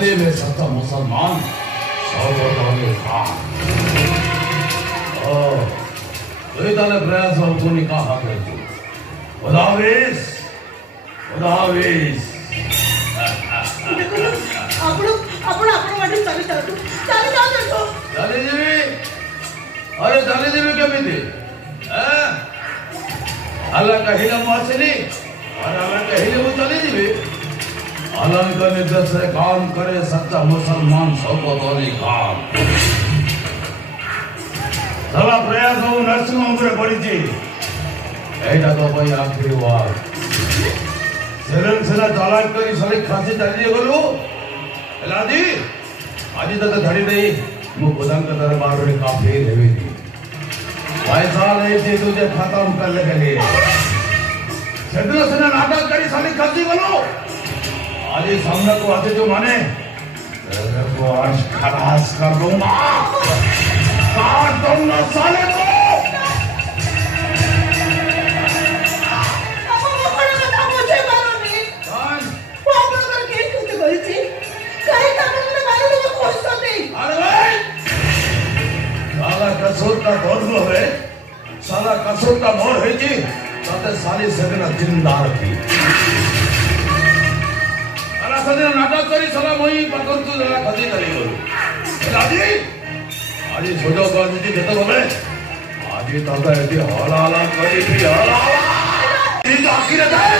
असली में सच्चा मुसलमान शौकत अली खान। ने प्रयास को निकाह कर दो। खुदाफिज, खुदाफिज। अरे चाली देवी क्या बीते? अल्लाह का हिलम वासनी और अल्लाह का हिलम चाली देवी। अल्लाह का निर्देश से काम करे सच्चा मुसलमान शौकत अली खान। सला प्रयास हो नर्सिंग होम रे पड़ी थी। ऐसा तो भाई आखिरी बार। सेलन सेना चालाक करी साले खांसी चाली दे बोलो। लादी आज तक धड़ी नहीं वो खुदान का दरबार में काफी लेवी थी। भाई साल ऐसे तुझे खत्म कर ले गए। सेलन सेना नाटक करी साले खांसी बोलो। आज सामने को आते जो माने तेरे को आज खलास कर दूंगा। काट दूंगा साले को। कसोटा बोल है साला कसोटा मोर है जी साथे साली सगना जिंदा रखी साला सगना नाटक करी साला मोई पकड़ तू जरा खदी करी बोलो लाजी आज सोजो कर जी देता बोले आज दादा ऐसे हलाला करी थी हलाला ये आखिर है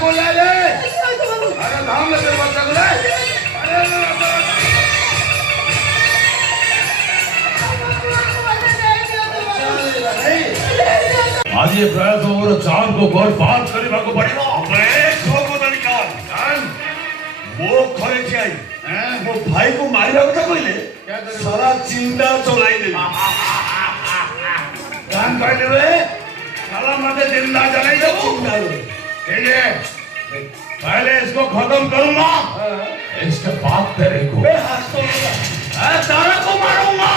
को ले ले अरे धाम ले तेरे बच्चा को ले आज ये प्रयास और चांद को बहुत बात करी बाको पड़ेगा मैं को तो निकाल कान वो खरे चाहिए हैं वो भाई को मारेगा क्या कोई ले क्या करे सारा चिंदा चोलाई दे कान कर ले रे साला मत जिंदा जलाई दो चिंदा ठीक है पहले इसको खत्म करूंगा इसके बाद तेरे को तारा को मारूंगा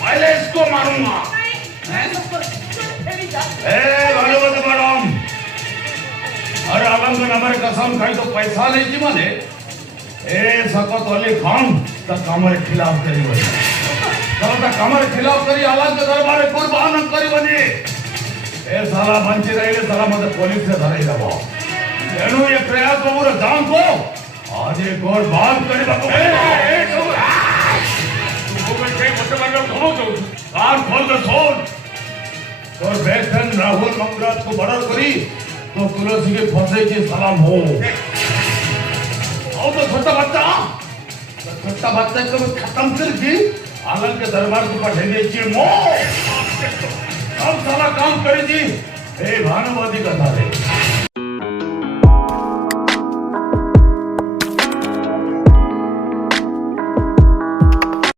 पहले इसको मारूंगा भगवत मैडम अरे आलम का नंबर कसम खाई तो पैसा नहीं जी माने शौकत अली खान तक हमारे खिलाफ करी बनी हमारे खिलाफ करी आलम के दरबार कुर्बान करी बनी साला मंची रहे साला मतलब पुलिस से धरे दबा एनु ये प्रयास को पूरा जान को आज एक और बात करे बाको तू को कहीं मत मारो घुमो तो कान खोल के सुन और बेटन राहुल मंगराज को मर्डर करी तो तुलसी के फंसे के सलाम हो आओ तो छोटा बच्चा को खत्म कर दी आलम के दरबार को पठेंगे जी मो अब साला काम करे जी भानुवादी का था रे